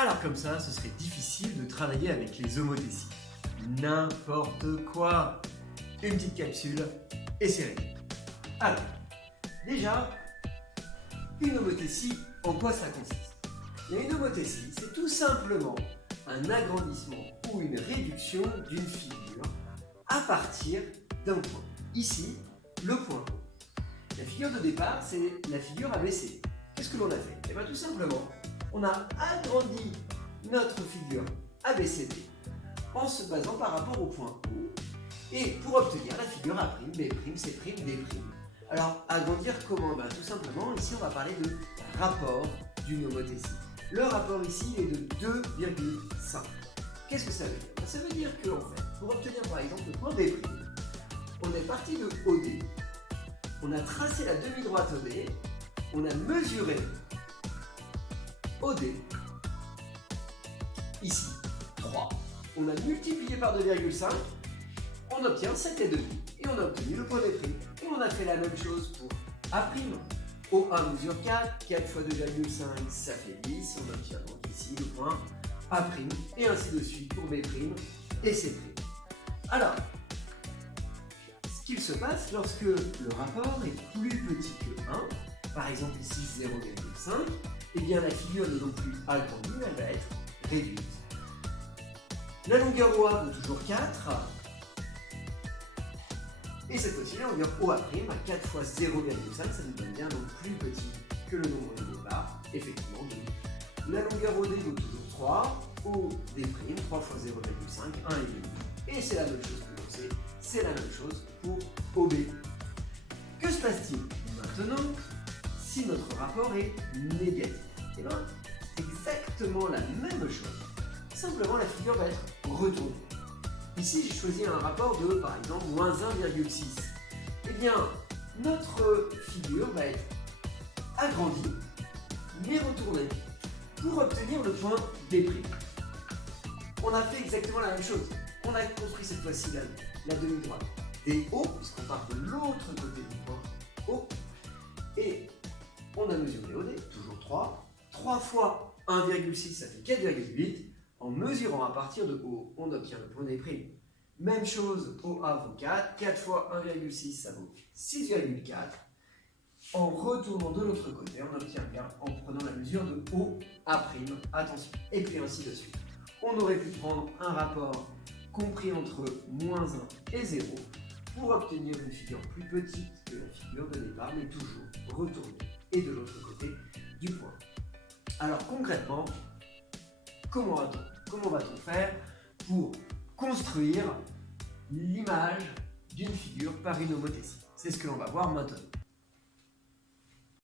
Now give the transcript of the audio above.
Alors comme ça, ce serait difficile de travailler avec les homothéties. N'importe quoi. Une petite capsule et c'est réglé. Alors, déjà, une homothétie, en quoi ça consiste? Une homothétie, c'est tout simplement un agrandissement ou une réduction d'une figure à partir d'un point. Ici, le point O. La figure de départ, c'est la figure ABC. Qu'est-ce que l'on a fait? Eh bien tout simplement, on a agrandi notre figure ABCD en se basant par rapport au point O et pour obtenir la figure A', B', C', D'. Alors, agrandir comment? Ben, tout simplement, ici on va parler de rapport d'une homothétie. Le rapport ici est de 2,5. Qu'est-ce que ça veut dire? Ça veut dire que, en fait, pour obtenir par exemple le point B', on est parti de OD, on a tracé la demi-droite OD, on a mesuré OD, ici 3, on a multiplié par 2,5, on obtient 7,5 et on a obtenu le point B'. Et on a fait la même chose pour A'. O1 mesure 4, 4 fois 2,5, ça fait 10, on obtient donc ici le point A', et ainsi de suite pour B' et C'. Alors, ce qu'il se passe lorsque le rapport est plus petit que 1, par exemple ici 0,5, eh bien la figure n'est donc plus agrandie, elle va être réduite. La longueur OA vaut toujours 4, et cette fois-ci, la longueur OA', à 4 fois 0,5, ça nous donne bien donc plus petit que le nombre de départ, effectivement 2. La longueur OD vaut toujours 3, OD', 3 fois 0,5, 1,5. Et c'est la même chose que l'on sait, c'est la même chose pour OB. Que se passe-t-il maintenant si notre rapport est négatif? Eh bien, c'est exactement la même chose. Simplement, la figure va être retournée. Ici, j'ai choisi un rapport de, par exemple, moins 1,6. Eh bien, notre figure va être agrandie, mais retournée, pour obtenir le point B'. On a fait exactement la même chose. On a construit cette fois-ci la demi-droite DO, puisqu'on part de l'autre côté du point O, et on a mesuré OD, toujours 3. 3 fois 1,6, ça fait 4,8. En mesurant à partir de O, on obtient le point D'. Même chose, OA vaut 4. 4 fois 1,6, ça vaut 6,4. En retournant de l'autre côté, on obtient bien en prenant la mesure de OA'. Attention, et puis ainsi de suite. On aurait pu prendre un rapport compris entre moins 1 et 0 pour obtenir une figure plus petite que la figure de départ, mais toujours retournée et de l'autre côté du point. Alors concrètement, comment va-t-on faire pour construire l'image d'une figure par une homothétie? C'est ce que l'on va voir maintenant.